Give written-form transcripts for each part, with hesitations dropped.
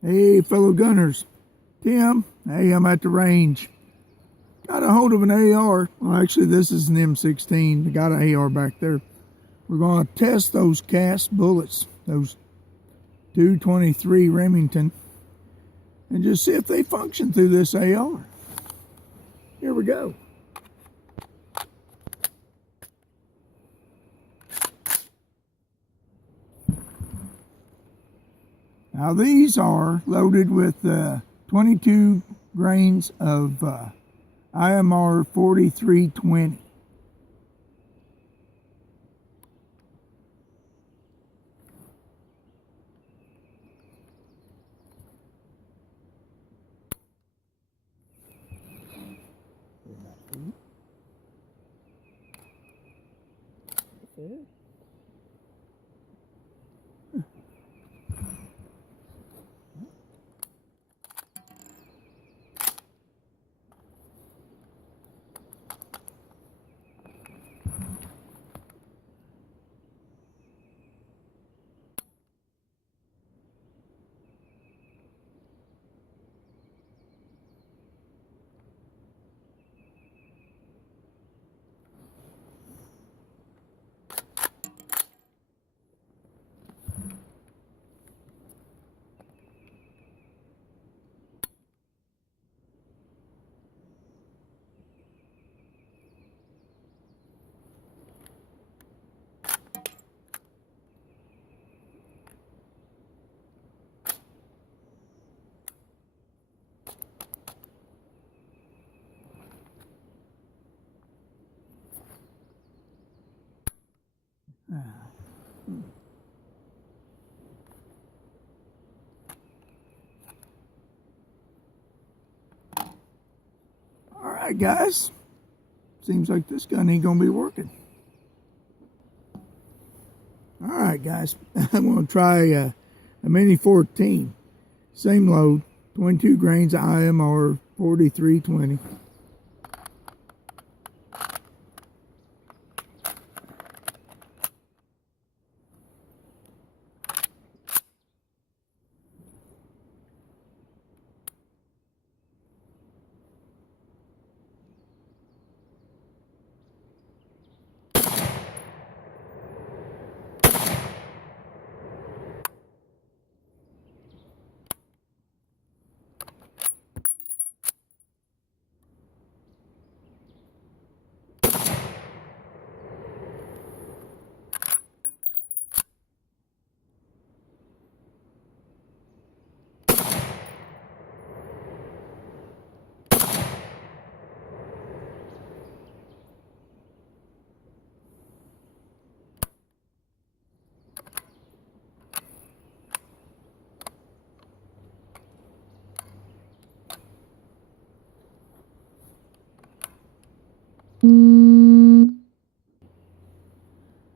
Hey, fellow gunners. Tim, hey, I'm at the range. Got a hold of an AR. Well, actually, this is an M16. I got an AR back there. We're going to test those cast bullets, those 223 Remington, and just see if they function through this AR. Here we go. Now these are loaded with 22 grains of IMR 4320. All right, guys. Seems like this gun ain't gonna be working. All right, guys. I'm gonna try a Mini-14. Same load, 22 grains of IMR 4320.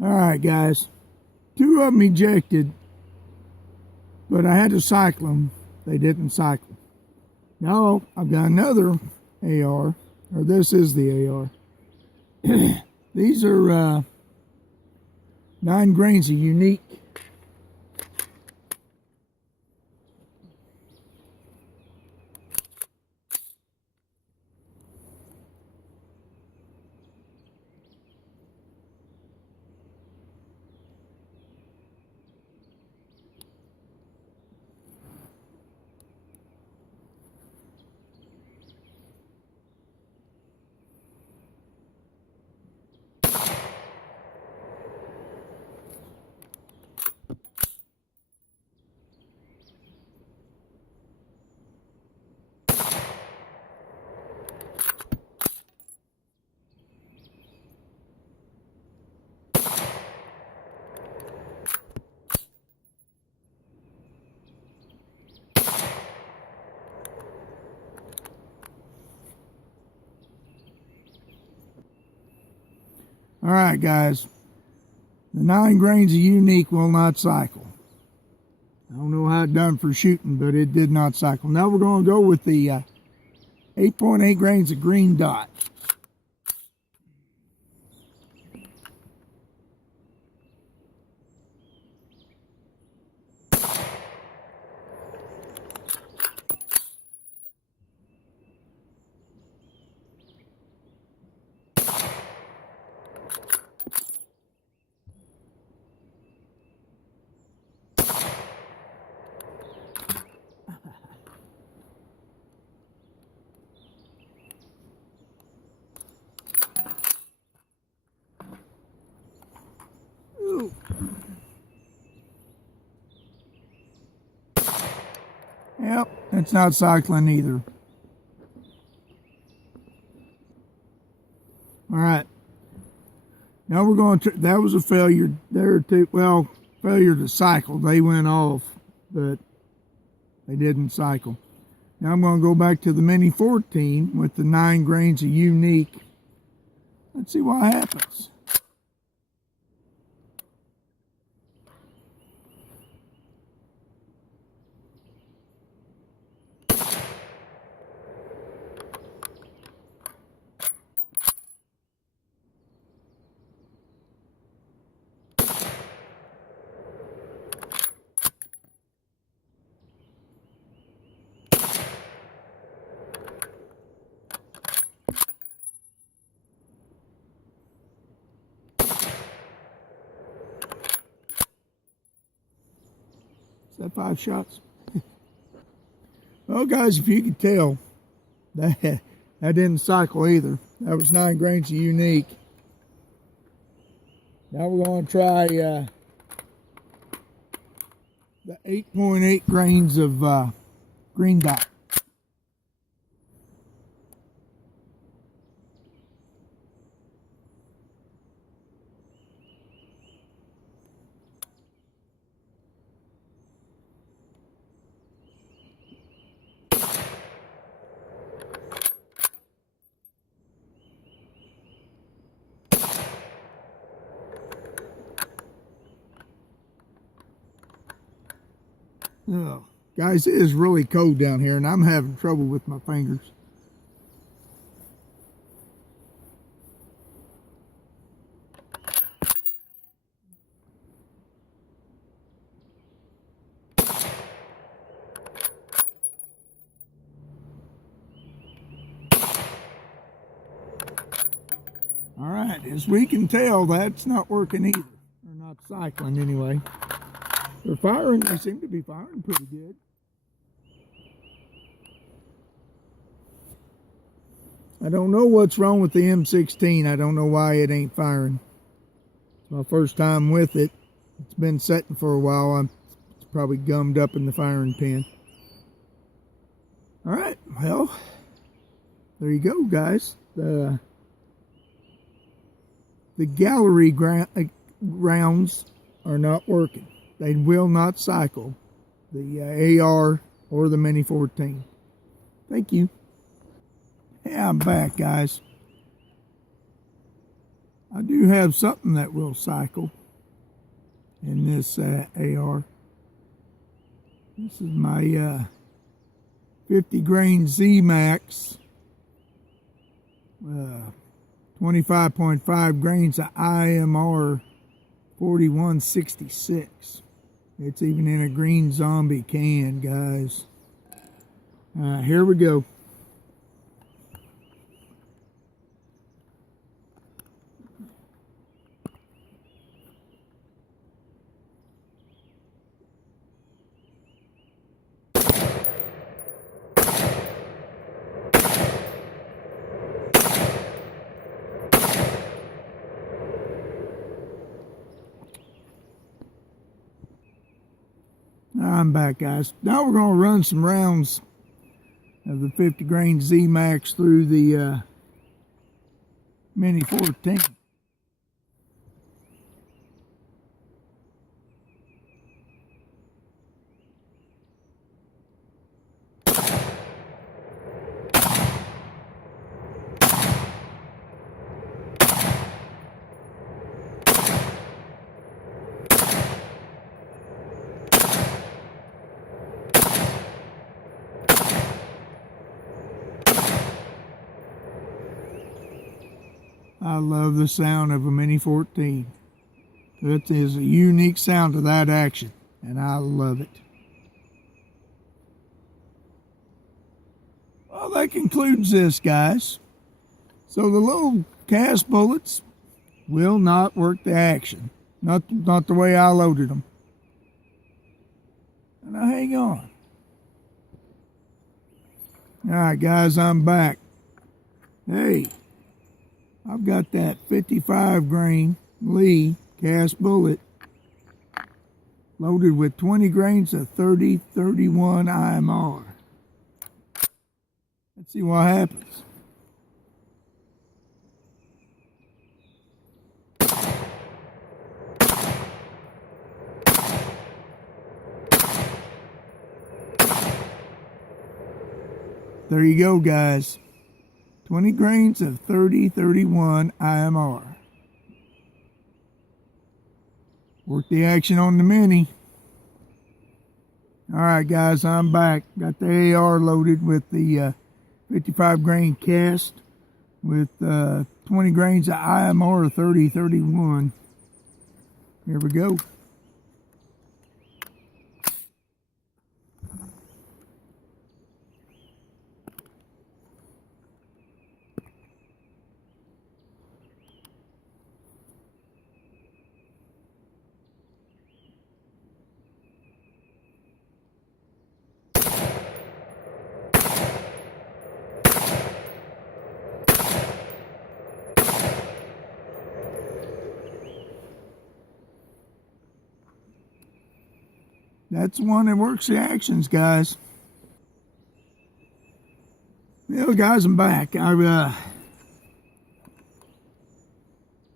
All right, guys. Two of them ejected, but I had to cycle them. They didn't cycle. Now I've got another AR, or this is the AR. These are 9 grains of unique. All right, guys. The 9 grains of unique will not cycle. I don't know how it done for shooting, but it did not cycle. Now we're going to go with the 8.8 grains of green dot. Yep, it's not cycling either. All right. Now we're going to, that was a failure there too. Well, failure to cycle. They went off, but they didn't cycle. Now I'm going to go back to the Mini-14 with the 9 grains of unique. Let's see what happens. Is that 5 shots? Well, guys, if you could tell, that didn't cycle either. That was 9 grains of unique. Now we're going to try the 8.8 grains of green dot. Oh, guys, it is really cold down here, and I'm having trouble with my fingers. All right, as we can tell, that's not working either. Or not cycling anyway. They're firing, they seem to be firing pretty good. I don't know what's wrong with the M16. I don't know why it ain't firing. It's my first time with it. It's been setting for a while. It's probably gummed up in the firing pin. All right, well, there you go, guys. The gallery rounds are not working. They will not cycle the AR or the Mini-14. Thank you. Yeah, I'm back, guys. I do have something that will cycle in this AR. This is my 50 grain Z-Max. 25.5 grains of IMR 4166. It's even in a green zombie can, guys. Here we go. I'm back, guys. Now we're going to run some rounds of the 50 grain Z-Max through the Mini-14. I love the sound of a Mini-14. It is a unique sound to that action, and I love it. Well, that concludes this, guys. So the little cast bullets will not work the action. Not the way I loaded them. And now hang on. All right, guys, I'm back. Hey. I've got that 55 grain Lee cast bullet loaded with 20 grains of 30-31 IMR. Let's see what happens. There you go, guys. 20 grains of 30-31 IMR. Work the action on the Mini. Alright guys, I'm back. Got the AR loaded with the 55 grain cast with 20 grains of IMR 30-31. Here we go. That's the one that works the actions, guys. Well, guys, I'm back. Not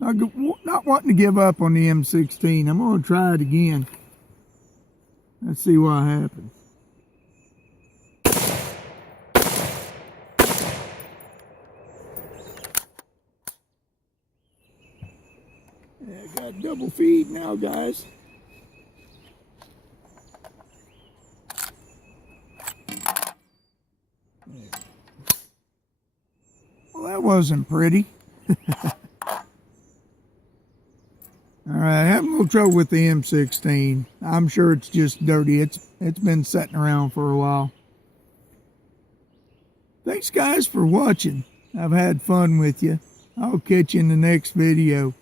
wanting to give up on the M16. I'm going to try it again. Let's see what happens. Yeah, I got double feed now, guys. Well, that wasn't pretty. Alright, having a little trouble with the M16. I'm sure it's just dirty. It's been sitting around for a while. Thanks guys for watching. I've had fun with you. I'll catch you in the next video.